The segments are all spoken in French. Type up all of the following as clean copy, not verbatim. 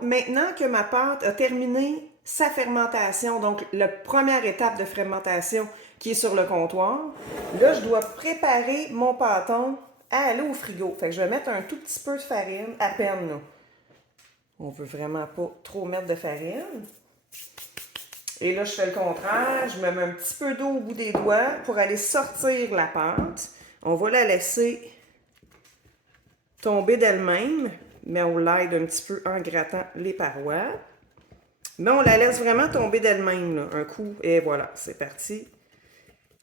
Donc, maintenant que ma pâte a terminé sa fermentation, donc la première étape de fermentation qui est sur le comptoir, là, je dois préparer mon pâton à aller au frigo. Fait que je vais mettre un tout petit peu de farine, à peine, là. On veut vraiment pas trop mettre de farine. Et là, je fais le contraire. Je me mets un petit peu d'eau au bout des doigts pour aller sortir la pâte. On va la laisser tomber d'elle-même, mais on l'aide un petit peu en grattant les parois. Mais on la laisse vraiment tomber d'elle-même, là, un coup, et voilà, c'est parti.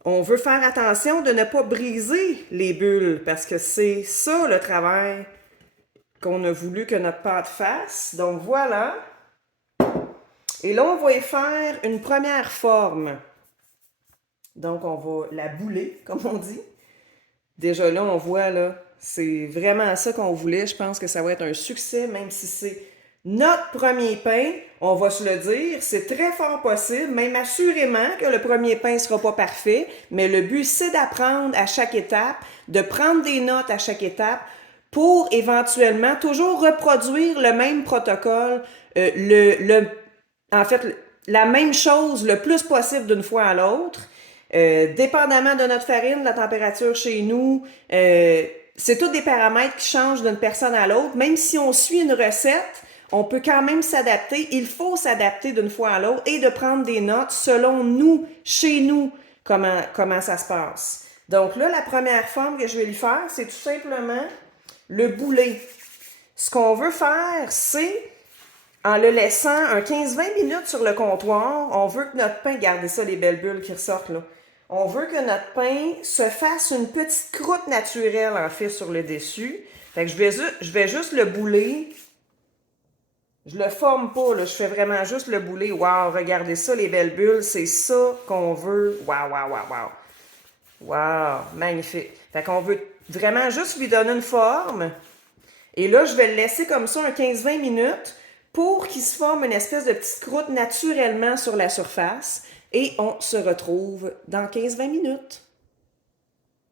On veut faire attention de ne pas briser les bulles, parce que c'est ça le travail qu'on a voulu que notre pâte fasse. Donc voilà. Et là, on va y faire une première forme. Donc, on va la bouler, comme on dit. Déjà là, on voit, là, c'est vraiment ça qu'on voulait. Je pense que ça va être un succès, même si c'est notre premier pain. On va se le dire, c'est très fort possible, même assurément que le premier pain ne sera pas parfait, mais le but, c'est d'apprendre à chaque étape, de prendre des notes à chaque étape pour éventuellement toujours reproduire le même protocole, en fait, la même chose le plus possible d'une fois à l'autre. Dépendamment de notre farine, de la température chez nous, c'est tous des paramètres qui changent d'une personne à l'autre. Même si on suit une recette, on peut quand même s'adapter. Il faut s'adapter d'une fois à l'autre et de prendre des notes selon nous, chez nous, comment ça se passe. Donc là, la première forme que je vais lui faire, c'est tout simplement le boulet. Ce qu'on veut faire, c'est, en le laissant un 15-20 minutes sur le comptoir, on veut que notre pain, regardez ça, les belles bulles qui ressortent là, on veut que notre pain se fasse une petite croûte naturelle, en fait, sur le dessus. Fait que je vais juste le bouler. Je le forme pas, là, je fais vraiment juste le bouler. Wow, regardez ça, les belles bulles, c'est ça qu'on veut. Wow, wow, wow, wow. Wow, magnifique. Fait qu'on veut vraiment juste lui donner une forme. Et là, je vais le laisser comme ça un 15-20 minutes pour qu'il se forme une espèce de petite croûte naturellement sur la surface. Et on se retrouve dans 15-20 minutes.